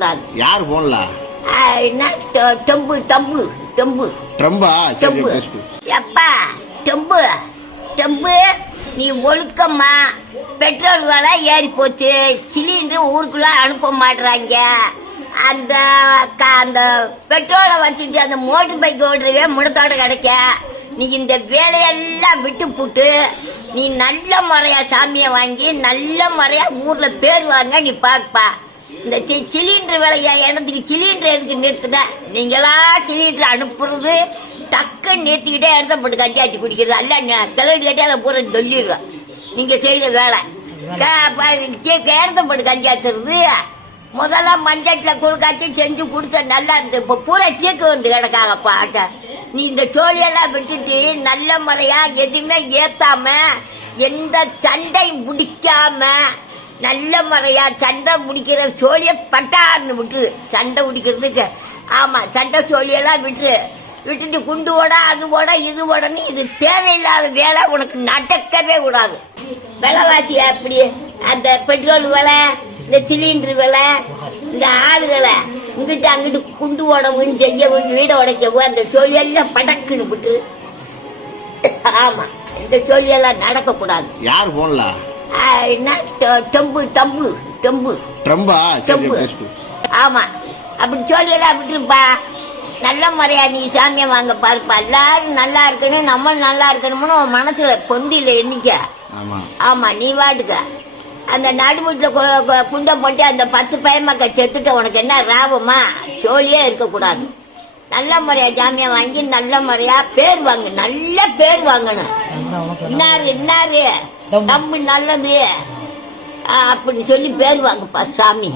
யார் போன்ல டெம்பு டெம்பு டெம்பு ட்ரம்பா டெம்பு எப்பா டெம்பு டெம்பு நீ ஒழுக்கம்மா பெட்ரோல் விலை ஏறி போச்சு சிலிண்டர் ஊருக்குள்ள அனுப்ப மாட்டுறாங்க அந்த அந்த பெட்ரோலை வச்சுட்டு அந்த மோட்டர் பைக் ஓடுறவே முடத்தோட கிடைக்க நீ இந்த வேலையெல்லாம் விட்டு போட்டு நீ நல்ல முறையா சாமியை வாங்கி நல்ல முறையா ஊர்ல பேர் வாங்க நீ பாப்பா. இந்த சிலிண்டர் விலையா இடத்துக்கு சிலிண்டர் எதுக்கு நிறுத்துன நீங்களா சிலிண்டர் அனுப்புறது டக்குன்னு நிறுத்திக்கிட்டே இடத்த போட்டு கட்டியாச்சு குடிக்கிறது அல்ல கிளறி கட்டி அதை பூரா சொல்லிடுவேன் நீங்க செய்த வேலை இடத்த போட்டு கட்டியாச்சுறது முதல்ல மஞ்சட்ல குழுக்காச்சி செஞ்சு குடிச்ச நல்லா இருந்து இப்ப பூரா சீக்கு வந்து கிடக்காங்கப்பா ஆட்ட நீ இந்த சோழியெல்லாம் விட்டுட்டு நல்ல முறையா எதுவுமே ஏத்தாம எந்த சண்டையும் பிடிக்காம நல்ல முறையா சண்டை முடிக்கிற சோழிய பட்டான்னு விட்டு சண்டை முடிக்கிறதுக்கு ஆமா சண்டை சோழியெல்லாம் விட்டுட்டு குண்டு ஓட அது ஓட இது ஓடன்னு இது தேவையில்லாத வேலை உனக்கு நடக்கவே கூடாது. விலைவாசி அப்படி அந்த பெட்ரோல் விலை இந்த சிலிண்டர் விலை இந்த ஆளுகளை இங்கிட்டு அங்கிட்டு குண்டு ஓடவும் செய்யவும் வீடை உடைக்கவும் அந்த சோழியெல்லாம் படக்குன்னு விட்டு ஆமா இந்த சோழியெல்லாம் நடக்க கூடாது. யார் போன்ல டெம்பு டெம்பு டெம்பு ட்ரம்பா டெம்பு ஆமா அப்படி சொல்லியெல்லாம் விட்டுருப்பா. நல்ல முறையா நீ சாமியை வாங்க பாருப்பா. எல்லாரும் நல்லா இருக்கணும் நம்ம நல்லா இருக்கணும்னு உன் மனசுல பொந்தில எண்ணிக்க. ஆமா நீ வாட்டுக்க அந்த நடுமுட்டுல குண்டை போட்டு அந்த 10 பயமக்க செத்துட்ட உனக்கு என்ன லாபமா? சோழியே இருக்க கூடாது. நல்ல முறையா ஜாமியா வாங்கி நல்ல முறையா பேர் வாங்க நல்ல பேர் வாங்கணும். இன்னாரு நம்ம நல்லது அப்படின்னு சொல்லி பேர் வாங்கப்பா சாமி.